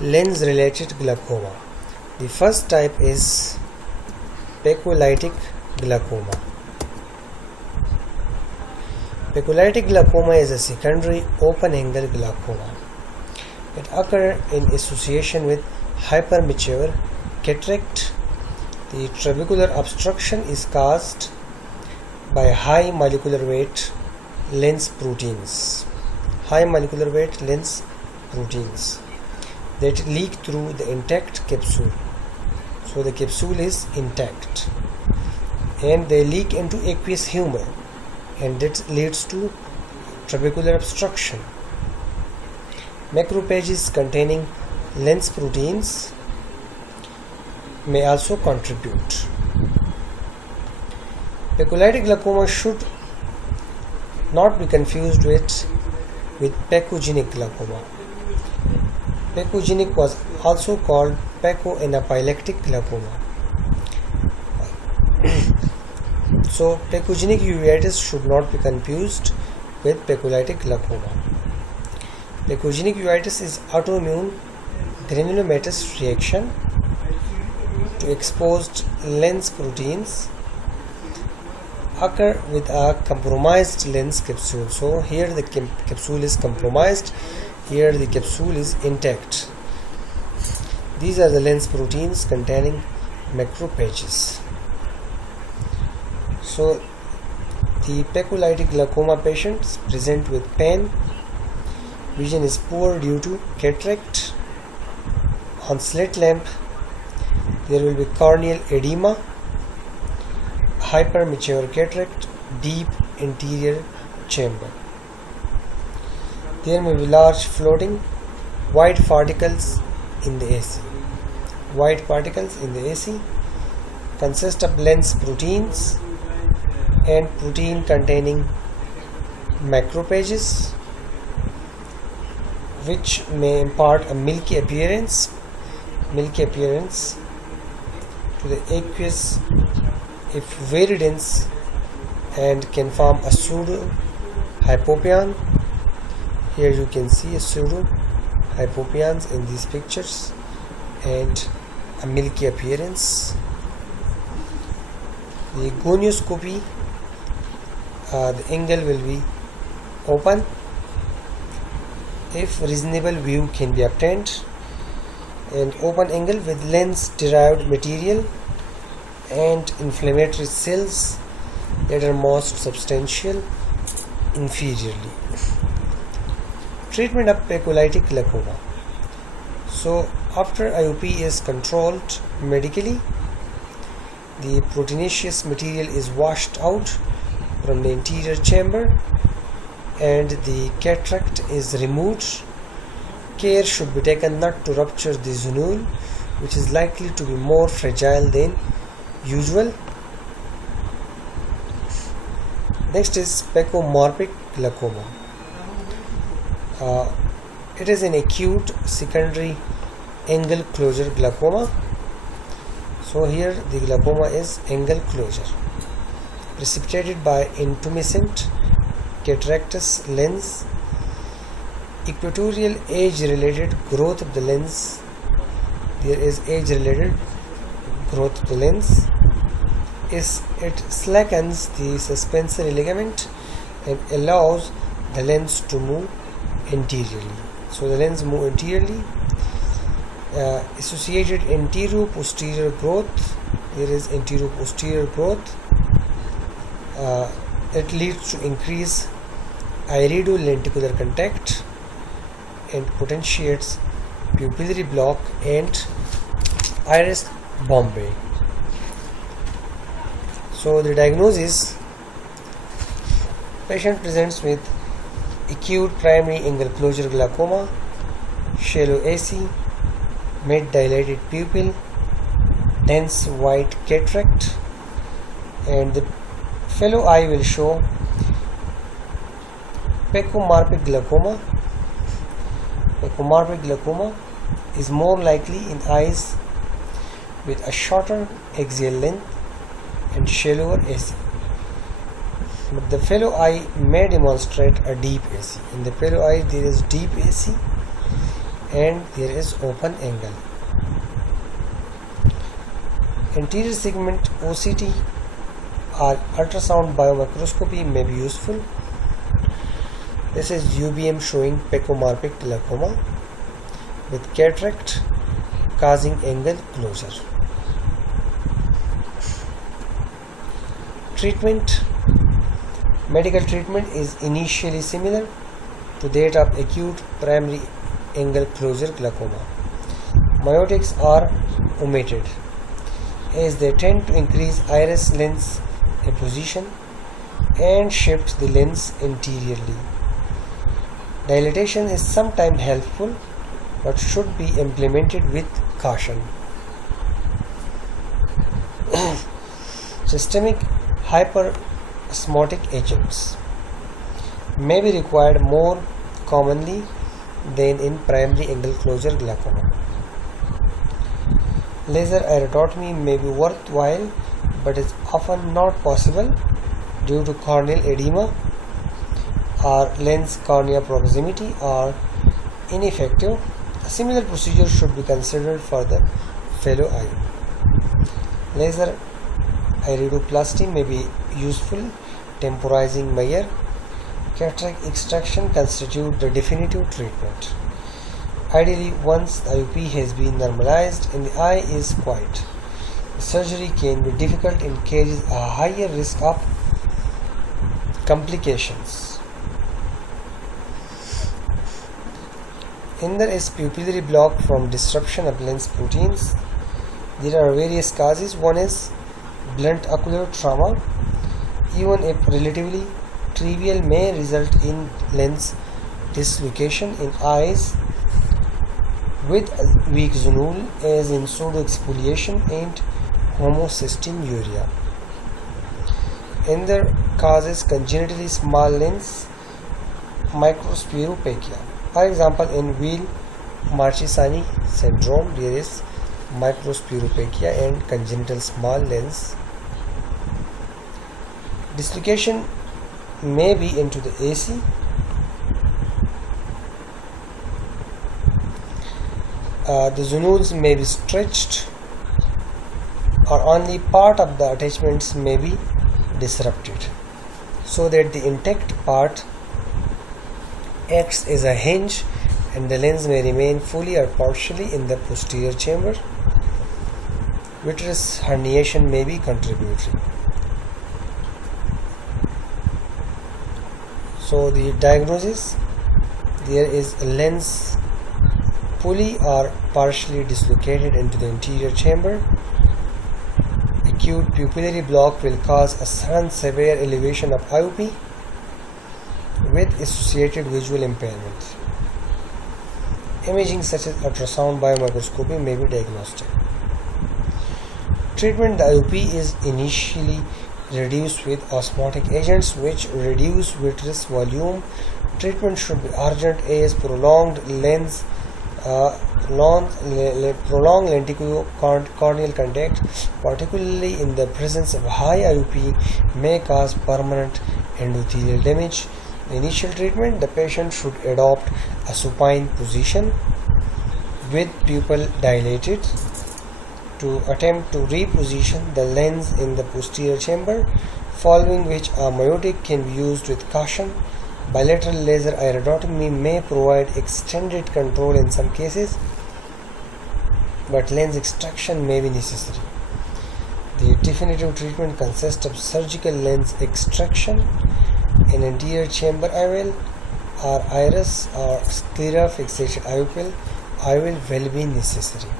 lens-related glaucoma. The first type is phacolytic glaucoma. Phacolytic glaucoma is a secondary open-angle glaucoma. It occurs in association with hypermature cataract. The trabecular obstruction is caused by high molecular weight lens proteins. High molecular weight lens proteins that leak through the intact capsule. So the capsule is intact and they leak into aqueous humor, and that leads to trabecular obstruction. Macrophages containing lens proteins may also contribute. Phacolytic glaucoma should not be confused with phacogenic glaucoma. Phacogenic was also called phacoanaphylaxis glaucoma. So phacogenic uveitis should not be confused with phacolytic glaucoma. Phacogenic uveitis is autoimmune granulomatous reaction to exposed lens proteins occur with a compromised lens capsule. So here the capsule is compromised, here the capsule is intact. These are the lens proteins containing macrophages. So the phacolytic glaucoma patients present with pain, vision is poor due to cataract. On slit lamp there will be corneal edema, hypermature cataract, deep anterior chamber. There may be large floating white particles in the AC. White particles in the AC consist of lens proteins and protein containing macrophages, which may impart a milky appearance to the aqueous if very dense, and can form a pseudo hypopyon. Here you can see a pseudo hypopyons in these pictures and a milky appearance. The gonioscopy, the angle will be open if reasonable view can be obtained, and open angle with lens derived material and inflammatory cells that are most substantial inferiorly. Treatment of phacolytic glaucoma. So after IOP is controlled medically, the proteinaceous material is washed out from the anterior chamber and the cataract is removed. Care should be taken not to rupture the zonule, which is likely to be more fragile than usual. Next is phacomorphic glaucoma. It is an acute secondary angle closure glaucoma. So here the glaucoma is angle closure, precipitated by intumescent cataractous lens. Equatorial age-related growth of the lens. There is age-related growth of the lens. It slackens the suspensory ligament and allows the lens to move anteriorly. So the lens moves anteriorly. Associated anterior-posterior growth. There is anterior-posterior growth. It leads to increased irido-lenticular contact and potentiates pupillary block and iris bombing. So the diagnosis: patient presents with acute primary angle closure glaucoma, shallow AC, mid-dilated pupil, dense white cataract, and the fellow eye will show phacomorphic glaucoma. Phacomorphic glaucoma is more likely in eyes with a shorter axial length and shallower AC. But the fellow eye may demonstrate a deep AC. In the fellow eye there is deep AC and there is open angle. Anterior segment OCT or ultrasound biomicroscopy may be useful. This is UBM showing phacomorphic glaucoma with cataract causing angle closure. Treatment. Medical treatment is initially similar to that of acute primary angle closure glaucoma. Myotics are omitted as they tend to increase iris lens apposition and shift the lens anteriorly. Dilatation is sometimes helpful but should be implemented with caution. Systemic hyperesthetic agents may be required more commonly than in primary angle closure glaucoma. Laser iridotomy may be worthwhile but is often not possible due to corneal edema or lens cornea proximity or ineffective. A similar procedure should be considered for the fellow eye. Laser iridoplasty may be useful, temporizing Meyer. Cataract extraction constitutes the definitive treatment. Ideally, once the IOP has been normalized and the eye is quiet, the surgery can be difficult and carries a higher risk of complications. There is pupillary block from disruption of lens proteins. There are various causes. One is blunt ocular trauma. Even if relatively trivial, may result in lens dislocation in eyes with weak zonule, as in pseudoexfoliation and homocystinuria. There causes congenitally small lens microspiropakia. For example, in Weil-Marchesani syndrome, there is microspiropakia and congenital small lens. Dislocation may be into the AC. The zonules may be stretched or only part of the attachments may be disrupted so that the intact part acts as a hinge and the lens may remain fully or partially in the posterior chamber. Vitreous herniation may be contributory. So the diagnosis, there is a lens fully or partially dislocated into the anterior chamber. Acute pupillary block will cause a sudden severe elevation of IOP with associated visual impairment. Imaging such as ultrasound biomicroscopy may be diagnostic. Treatment. The IOP is initially reduced with osmotic agents which reduce vitreous volume. Treatment should be urgent as prolonged lenticular-corneal contact, particularly in the presence of high IOP, may cause permanent endothelial damage. The initial treatment, the patient should adopt a supine position with pupil dilated to attempt to reposition the lens in the posterior chamber, following which a myotic can be used with caution. Bilateral laser iridotomy may provide extended control in some cases, but lens extraction may be necessary. The definitive treatment consists of surgical lens extraction, an anterior chamber IOL, or iris or sclera fixation IOL will be necessary.